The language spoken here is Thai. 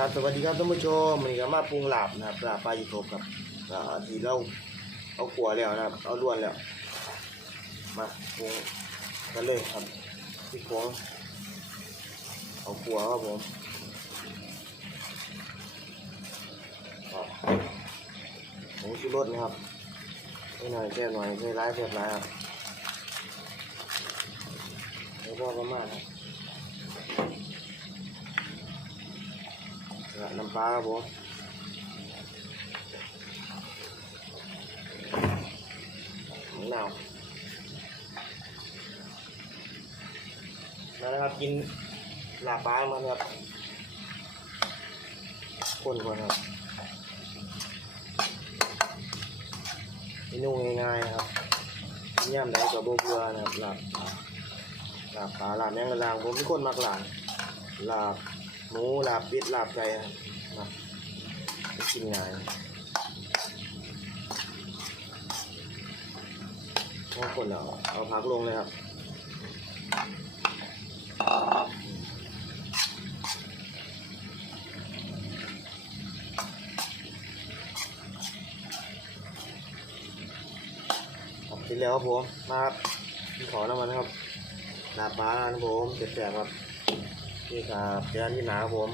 ครับสวัสดีครับท่านผู้ชมวันนี้ก็มาปรุงลาบนะครับลาบปลายีทบครับอ่าที่เราเอาขัวแล้วนะครับ เอาล้วนแล้ว มาปรุงกันเลยครับที่โค้งเอาขัวครับผมอ่าผงชูรสนะครับไม่หน่อยแค่หน่อยใช้ร้ายแค่ร้ายครับแล้วก็ประมาณครับ แล้วน้ำปลาครับผมมะนาวมาแล้วครับกินหลาบปลามันครับคนก่อนครับเมนูง่ายๆครับย่ำได้กับโบเบือนะครับหลาบปลาบปลาลาบแมงกะลางผมเป็นคนมักหลานลาบ หมูลาบปิดลาบไก่นะครับไม่กินง่ายบางคนเอาเอาพักลงเลยครับครับเสร็จแล้วครับผมมาครับขอน้ำมันครับหลาบปลาครับผมเจ็ดแสบครับ นี่ครับเจอกันที่หนาผม